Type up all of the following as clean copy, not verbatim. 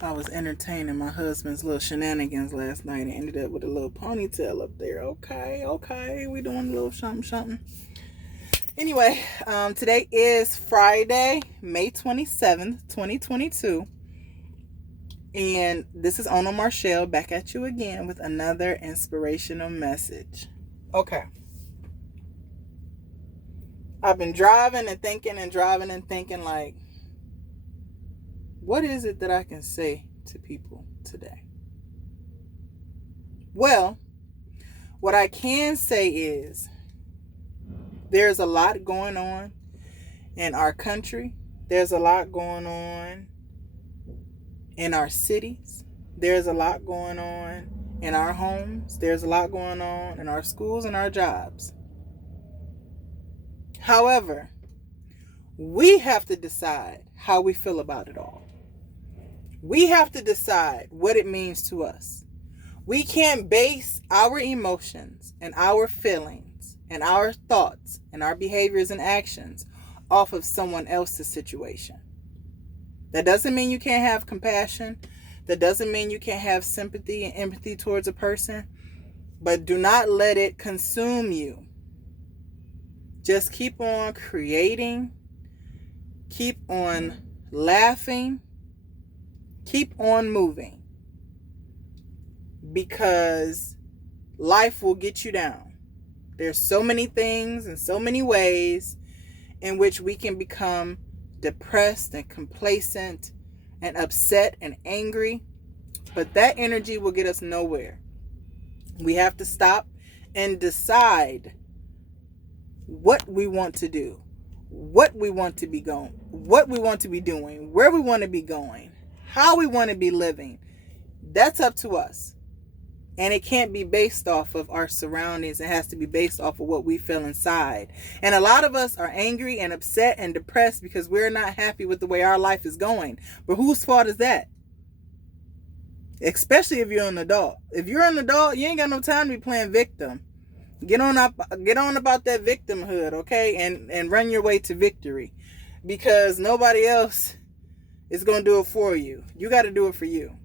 I was entertaining my husband's little shenanigans last night and ended up with a little ponytail up there. Okay, we doing a little something. Anyway, today is Friday, May 27th, 2022. And this is Ono Marshall back at you again with another inspirational message. Okay. I've been driving and thinking like, what is it that I can say to people today? Well, what I can say is there's a lot going on in our country. There's a lot going on in our cities. There's a lot going on in our homes. There's a lot going on in our schools and our jobs. However, we have to decide how we feel about it all. We have to decide what it means to us. We can't base our emotions and our feelings and our thoughts and our behaviors and actions off of someone else's situation. That doesn't mean you can't have compassion. That doesn't mean you can't have sympathy and empathy towards a person. But do not let it consume you. Just keep on creating. Keep on laughing. Keep on moving. Because life will get you down. There's so many things and so many ways in which we can become depressed and complacent and upset and angry. But that energy will get us nowhere. We have to stop and decide what we want to do, what we want to be going, what we want to be doing, where we want to be going, how we want to be living. That's up to us. And it can't be based off of our surroundings. It has to be based off of what we feel inside. And a lot of us are angry and upset and depressed because we're not happy with the way our life is going. But whose fault is that? Especially if you're an adult. If you're an adult, you ain't got no time to be playing victim. Get on about that victimhood, okay? And run your way to victory. Because nobody else is going to do it for you. You got to do it for you.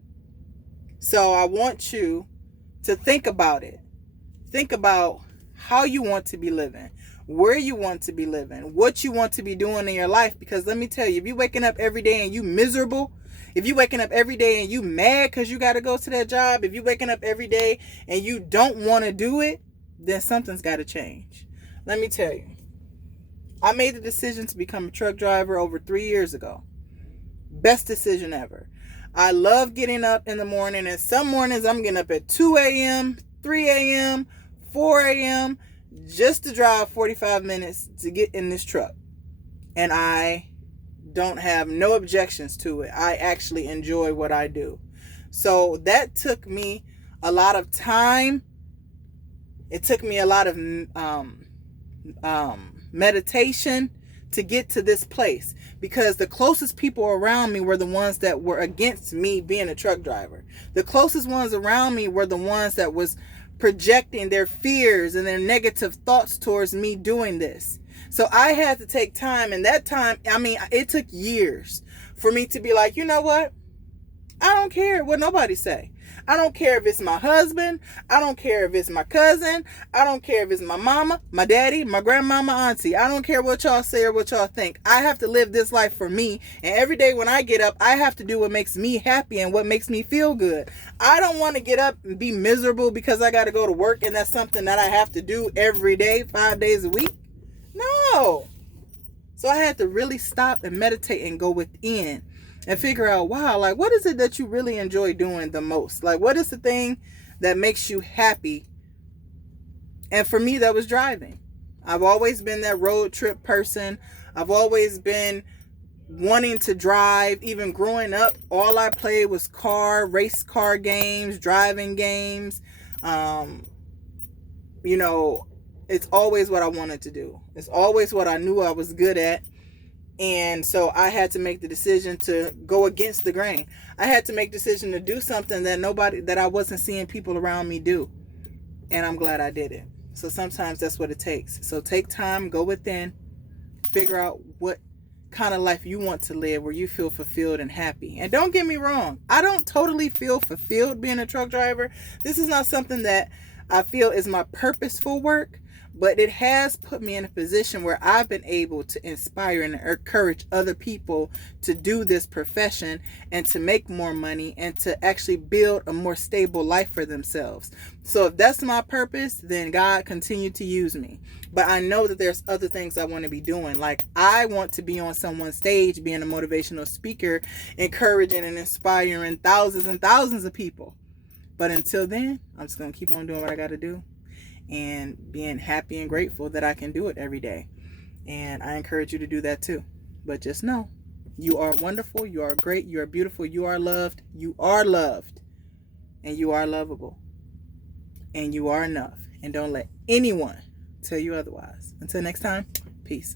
So I want you to think about it. Think about how you want to be living, where you want to be living, what you want to be doing in your life. Because let me tell you, if you're waking up every day and you miserable, if you're waking up every day and you mad because you got to go to that job, if you're waking up every day and you don't want to do it, then something's got to change. Let me tell you, I made the decision to become a truck driver over 3 years ago. Best decision ever. I love getting up in the morning, and some mornings I'm getting up at 2 a.m., 3 a.m., 4 a.m. just to drive 45 minutes to get in this truck. And I don't have no objections to it. I actually enjoy what I do. So that took me a lot of time. It took me a lot of meditation to get to this place, because the closest people around me were the ones that were against me being a truck driver. The closest ones around me were the ones that was projecting their fears and their negative thoughts towards me doing this. So I had to take time, and that time, it took years for me to be like, you know what? I don't care what nobody say. I don't care if it's my husband. I don't care if it's my cousin. I don't care if it's my mama, my daddy, my grandmama, auntie. I don't care what y'all say or what y'all think. I have to live this life for me. And every day when I get up, I have to do what makes me happy and what makes me feel good. I don't want to get up and be miserable because I got to go to work and that's something that I have to do every day, 5 days a week. No. So I had to really stop and meditate and go within and figure out, wow, like, what is it that you really enjoy doing the most? Like, what is the thing that makes you happy? And for me, that was driving. I've always been that road trip person. I've always been wanting to drive. Even growing up, all I played was race car games, driving games. It's always what I wanted to do. It's always what I knew I was good at. And so I had to make the decision to go against the grain. I had to make the decision to do something that I wasn't seeing people around me do. And I'm glad I did it. So sometimes that's what it takes. So take time, go within, figure out what kind of life you want to live, where you feel fulfilled and happy. And don't get me wrong, I don't totally feel fulfilled being a truck driver. This is not something that I feel is my purposeful work, but it has put me in a position where I've been able to inspire and encourage other people to do this profession and to make more money and to actually build a more stable life for themselves. So if that's my purpose, then God continue to use me. But I know that there's other things I want to be doing. Like, I want to be on someone's stage, being a motivational speaker, encouraging and inspiring thousands and thousands of people. But until then, I'm just going to keep on doing what I got to do and being happy and grateful that I can do it every day. And I encourage you to do that too. But just know, you are wonderful, you are great, you are beautiful, you are loved, and you are lovable, and you are enough. And don't let anyone tell you otherwise. Until next time, peace.